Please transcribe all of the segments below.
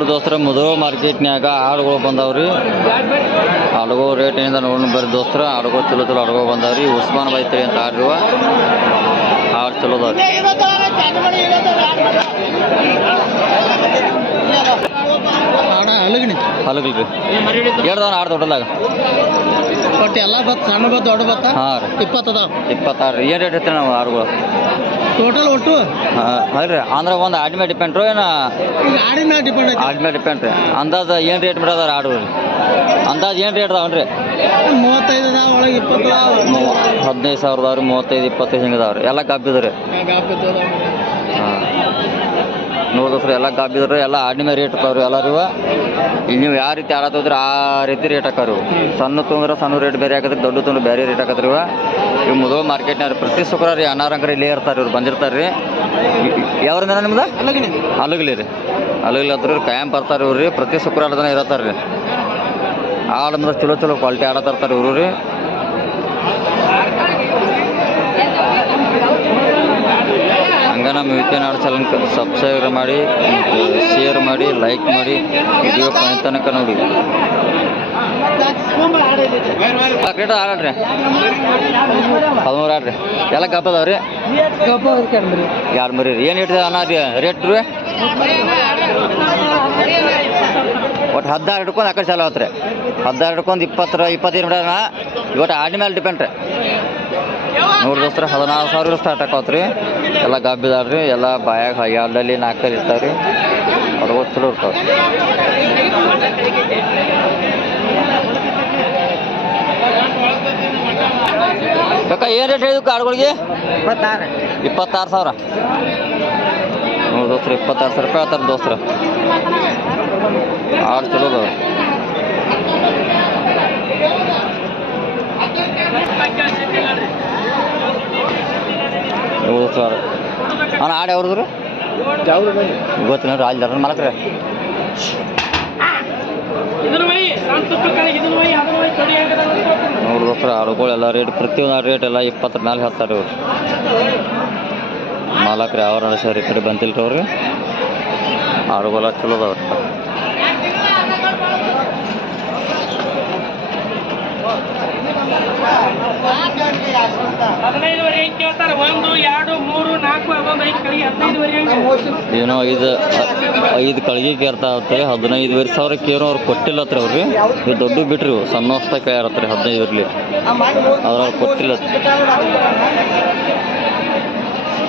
ದೋಸ್ತರ ಮುಧೋಳ ಮಾರ್ಕೆಟ್ನ್ಯಾಗ ಆಡುಗಳು ಬಂದಾವ್ರಿ. ಆಡುಗಳು ರೇಟ್ ಏನಿಂದ ನೋಡಿ ಬರ್ರಿ ದೋಸ್ತರ. ಆಡುಗಳು ಚಲೋ ಚಲೋ ಆಡುಗಳು ಬಂದಾವ್ರಿ. ಉಸ್ಮಾನ್ ಬೈತ್ರಿ ಅಂತ ಆಡ್ರಿವ ಆಡು ಚಲೋ ಅದಾವ್ರಿ. ಹಲಗಲ್ರಿ ಎರಡ್ದಾವ ಆಡು ದೊಡ್ಡದಾಗ ಒಟ್ಟು ಎಲ್ಲ ಬತ್ ಸಣ್ಣ ಬತ್ ದೊಡ್ಡ ಬತ್ತ. ಹಾಂ ರೀ 20 ಅದಾವ. 26 ರೀ. ಏನು ರೇಟ್ ಐತ್ರಿ ನಾವು ಆಡುಗಳು ಟೋಟಲ್ ಒಟ್ಟು ಹಾಂ ರೀ. ಅಂದ್ರೆ ಒಂದು ಆಡ್ ಮೇಲೆ ಡಿಪೆಂಡ್ ರೀ ಏನು ಈಗ ಆಡಿನ ಮ್ಯಾಗ ಡಿಪೆಂಡ್ ಐತಿ. ಆಡ್ ಮೇಲೆ ಡಿಪೆಂಡ್ ರೀ. ಅಂದಾಜು ಏನು ರೇಟ್ ಬಿಡೋದಾರ ಆಡು ರೀ? ಅಂದಾಜು ಏನು ರೇಟ್ ಅದಾವನ್ರಿ? 35 ಅದಾವ, ಒಳಗೆ 20 ಅದಾವ. 15,000 ಅದಾವ್ರಿ, 35, 25 ಹಿಂಗೆ ಅದಾವ್ರಿ. ಎಲ್ಲ ಗಬ್ಬಿದ್ರಿ. ಹಾಂ ನೋಡಿದ್ರಿ ಎಲ್ಲ ಗಬ್ಬಿದ್ರಿ. ಎಲ್ಲ ಆಡಿನ ಮೇಲೆ ರೇಟ್ ಇರ್ತಾವ್ರಿ ಎಲ್ಲರೂ. ಈಗ ನೀವು ಯಾವ ರೀತಿ ಆಡ ತೊಗೊಂಡ್ರೆ ಆ ರೀತಿ ರೇಟ್ ಹಾಕಾರು. ಸಣ್ಣ ತೊಗೊಂಡ್ರೆ ಸಣ್ಣ ರೇಟ್ ಬೇರೆ ಹಾಕತ್ರಿ, ದೊಡ್ಡ ತೊಗೊಂಡ್ರೆ ಬೇರೆ ರೇಟ್ ಹಾಕತ್ರಿ. ಇವು ಮುಧೋಳ ಮಾರ್ಕೆಟ್ನಾಗ ಪ್ರತಿ ಶುಕ್ರವಾರ ರೀ ಅನಾರಂಕರ ಇಲ್ಲೇ ಇರ್ತಾರೆ. ಇವ್ರು ಬಂದಿರ್ತಾರೆ ರೀ. ಯಾವ್ರಿಂದ ನಿಮ್ದು? ಅಲಗಲಿ ರೀ. ಅಲಗಲಿ ಹತ್ರ ಕಾಯಂ ಬರ್ತಾರೆ ಇವ್ರು ರೀ. ಪ್ರತಿ ಶುಕ್ರವಾರ ದಿನ ಇರತ್ತಾರೆ ರೀ. ಆಡು ಅಂದ್ರೆ ಚಲೋ ಚಲೋ ಕ್ವಾಲಿಟಿ ಆಡ ತರ್ತಾರೆ ಇವರು ರೀ. ಹಂಗೆ ನಮ್ಮ ವಿಪಿಎನ್ ಆಡ್ ಚಾನಲ್ ಸಬ್ಸ್ಕ್ರೈಬ್ ಮಾಡಿ, ಶೇರ್ ಮಾಡಿ, ಲೈಕ್ ಮಾಡಿ, ವಿಡಿಯೋ ಕೊನೆ ತನಕ ನೋಡಿ. ರೇಟ್ ಆಡ್ರಿ 13 ಆಡ್ರಿ. ಎಲ್ಲ ಗಪ್ಪ ಅದಾವ್ರಿ. 2 ಮರಿ ರೀ. ಏನು ಇಟ್ಟಿದೆ ಅನ್ನ ರೀ ರೇಟ್ ರೀ? ಒಟ್ಟು 16 ಹಿಡ್ಕೊಂಡು ಆ ಕಡೆ ಚಾಲು ಆಗುತ್ತೆ ರೀ. 16 ಹಿಡ್ಕೊಂಡು 20, 25 ಬಿಡೋಣ. ಇವತ್ತು ಆಡಿನ ಮೇಲೆ ಡಿಪೆಂಡ್ ರೀ. ನೋಡಿ ದೋಸ್ತರ 14,000 ಸ್ಟಾರ್ಟ್ ಆಕತ್ರಿ. ಎಲ್ಲ ಗಬ್ಬಿದಾವ್ರಿ. ಎಲ್ಲ ಬಾಯಾಗ 2 4 ಇರ್ತಾವೆ ರೀ. ಹೊರಗೆ ಚಲೋ ಇರ್ತಾವೆ. ಯಾಕ ಏನು ರೇಟ್ ಹೇಳಿದ್ಕು ಆಡುಗಳಿಗೆ? 26,000 ನೋಡಿ ದೋಸ್ತರ. 26,000 ರೂಪಾಯಿ ಹೇಳ್ತಾರೆ ದೋಸ್ತರ. ಆಡು ಚಲೋ ಅದಾವ್ರಿ. ಅಣ್ಣ ಆಡು ಯಾವ್ದು ರೀ? ಗೊತ್ತಿಲ್ಲ ರೀ. ಅಲ್ಲಿ ಮಲಕ್ರಿ ನೋಡಿ ದೋಸ್ತರ. ಆಡುಗಳು ಎಲ್ಲ ರೇಟ್ ಪ್ರತಿಯೊಂದು ರೇಟ್ ಎಲ್ಲ 20 ಮೇಲೆ ಹೇಳ್ತಾರೆ ಇವ್ರು. ಮಾಲಕ್ರಿ ಅವ್ರ ಸರ್ ಈ ಕಡೆ ಬಂತಿಲ್ರಿ ಅವ್ರಿ. ಆಡುಗಳ ಚಲೋ ಅದಾವ್ರಿ. ಏನೋ 5 ಕಳಿಗೆ ಕೇರ್ತಾವತ್ರಿ. 15,000 ಏನೋ ಅವ್ರು ಕೊಟ್ಟಿಲ್ಲತ್ರಿ ಅವ್ರಿ. ಇದು ದೊಡ್ಡ ಬಿಟ್ರಿ. ಸಣ್ಣ ಹೊಸ್ತ ಕೈ ಇರತ್ರಿ 15 ಇರಲಿ. ಅವ್ರು ಕೊಟ್ಟಿಲ್ಲ.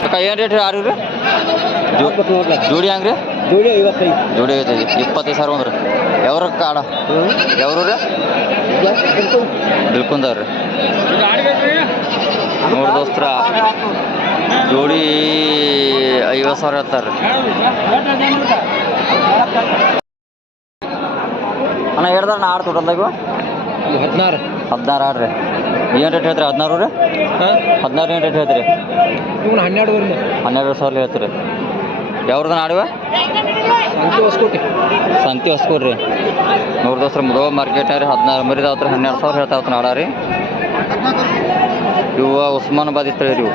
ಅಕ್ಕ ಏನು ರೇಟ್ ರೀ ಆರು ರೀ? ಜೋಡಿ ಹಂಗೆ ರೀ? ಜೋಡಿ 25,000 ಒಂದ್ರಿ. ಯಾವ್ರ ಕಾಡ ಯಾವ್ರು ರೀ? ಬಿಲ್ಕೊಂಡವ್ರಿ. ನೋಡಿ ದೋಸ್ತರ ಜೋಡಿ 50,000 ಹೇಳ್ತಾರೆ ರೀ. ಅಣ್ಣ ಹೇಳ್ದಾರ ನಾ ಆಡು ಟೋಟಲ್ದಾಗ 16 ಆಡ್ರಿ. ಏನು ರೇಟ್ ಹೇಳ್ತೀರಿ? 16 ರೀ? 16 ಏನು ರೇಟ್ ಹೇಳ್ತೀರಿ? 12,000 ಹೇಳ್ತೀರಿ. ಯಾವ್ದು ಆಡುವ? ಸಂತಿ ಹೊಸ್ಕೊಡ್ರಿ. ನೋಡಿ ದೋಸ್ತರ ಮುಧೋಳ ಮಾರ್ಕೆಟ್ನಾಗ 16 ಮರಿದಾವತ್ರಿ. 12,000 ಹೇಳ್ತಾವತ್ತು ಆಡ ರೀ. ಇವು ಉಸ್ಮಾನಾಬಾದ್ ಇತ್ತು ರೀ. ಇವು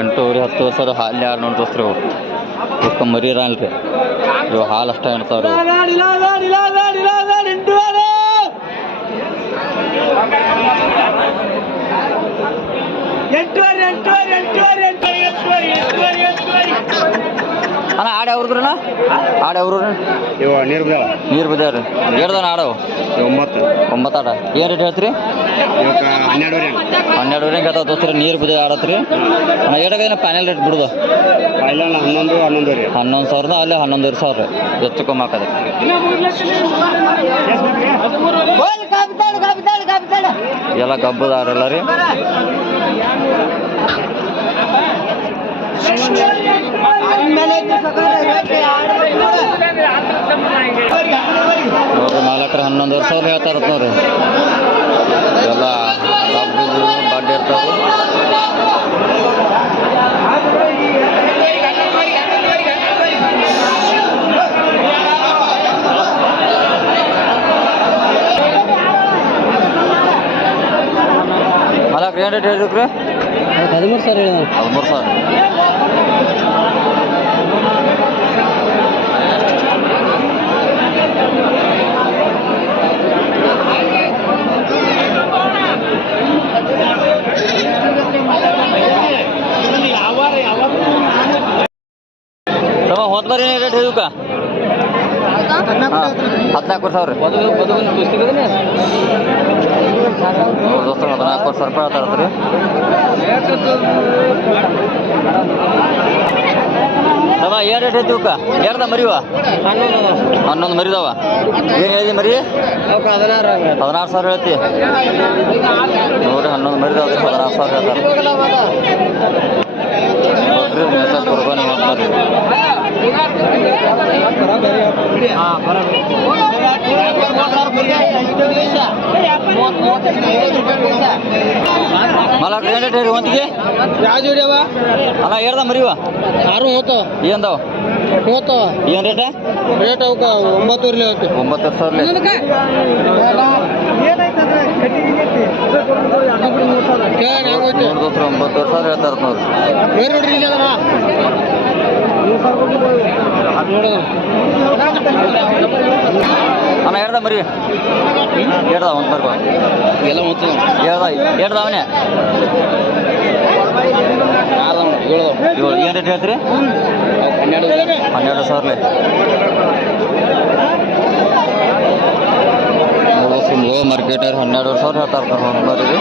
ಎಂಟೂವರೆ 10,000 ಹಾಲು ಯಾರು ನೋಡಿ ದೋಸ್ತ್ರಿ. ಇವು ಇವಕ್ಕೆ ಮರಿ ಇರಲ್ರಿ. ಇವು ಹಾಲು ಅಷ್ಟೇ ಇರ್ತಾವ್ರಿ. ಅಣ್ಣ ಆಡು ಯಾವ್ರದ್ರಣ್ಣ? ಆಡು ಯಾವ್ರು ರೀ? ಇವ ನೀರು ಬಿದ್ದಾವ್ರಿ. ಹೇಳ್ದಾನ ಆಡವು 9 ಆಡ. ಏನು ರೇಟ್ ಹೇಳ್ತೀರಿ? 12 ಹೇಳ್ತಾವ ದೋಸ್ತ್ರಿ. ನೀರು ಬಿದ್ದ ಆಡತ್ರಿ. ಅಣ್ಣ ಏಟಾಗೇನ ಫೈನಲ್ ರೇಟ್ ಬಿಡುದು? 11,000 ಅಲ್ಲೇ 11,500 ಹೆಚ್ಚು ಕಮ್ಮಿ ಹಾಕದೆ. ಎಲ್ಲ ಗಬ್ಬದಾರೆಲ್ಲ ರೀ. ನೋಡ್ರಿ ಮಾಲಕ್ರ 11,500 ಹೇಳ್ತಾರ ನೋಡ್ರಿ. ಎಲ್ಲ ಗಬ್ಬು ಬಡ್ಡಿ ಇರ್ತಾವೆ. ಮಾಲಕ್ರಿ ಏನು ರೇಟ್ ಹೇಳಿದ್ರಿ? 13,000 ಹೇಳಿ. 13,000. ತಮ್ಮ ಹೊತ್ಬಾರಿ ಏನು ರೇಟ್ ಹೇಳಿದ್ಕ? 14,000 ರೀ. ದೋಸ್ತರು 14,000 ರೂಪಾಯಿ ಹೇಳ್ತಾರತ್ರಿ. ತಮ್ಮ ಏನು ರೇಟ್ ಐತಿವಕ್ಕ? ಎರಡ ಮರಿವ? 11 ಮರಿದಾವ. ಏನು ಹೇಳಿದಿ ಮರಿ? 16,000 ಹೇಳ್ತಿ ನೋಡ್ರಿ. 11 ಮರಿದಾವ್ರಿ, 16,000 ಹೇಳ್ತಾರೆ. ನೋಡ್ರಿ ಮೆಸೇಜ್ ಕೊಡ್ಬಾನಿ ಹೊತ್ಬಾರಿ. ಮಾಲಕ್ರಿ ಏನು ರೇಟ್ ಹೇಳಿ ಒಂದಿಗೆ? ಅಲ್ಲ ಹೇಳ್ದ ಮರಿವ? 6 ಹೋತಾವ. ಏನದಾವ? ಹೋತಾವ. ಏನು ರೇಟ? ರೇಟ್ ಅವಕ್ಕೆ 9,000 ಹೇಳ್ತಿ. 9,000 ದೋಸ್ತರು 9,000 ಹೇಳ್ತಾರ ನೋಡ್ರಿ. ಅಣ್ಣ ಹೇಳ್ದ ಮರಿ? ಹೇಳ್ದ ಒಂದು ಬರ್ಬ ಎಲ್ಲ ಹೇಳ್ದ ಅವನೇ. ಏನು ರೇಟ್ ಹೇಳ್ತೀರಿ? 12,000. ಮಾರ್ಕೆಟರ್ 12,000 ಹೇಳ್ತಾರೆ ಬರ್ರಿ.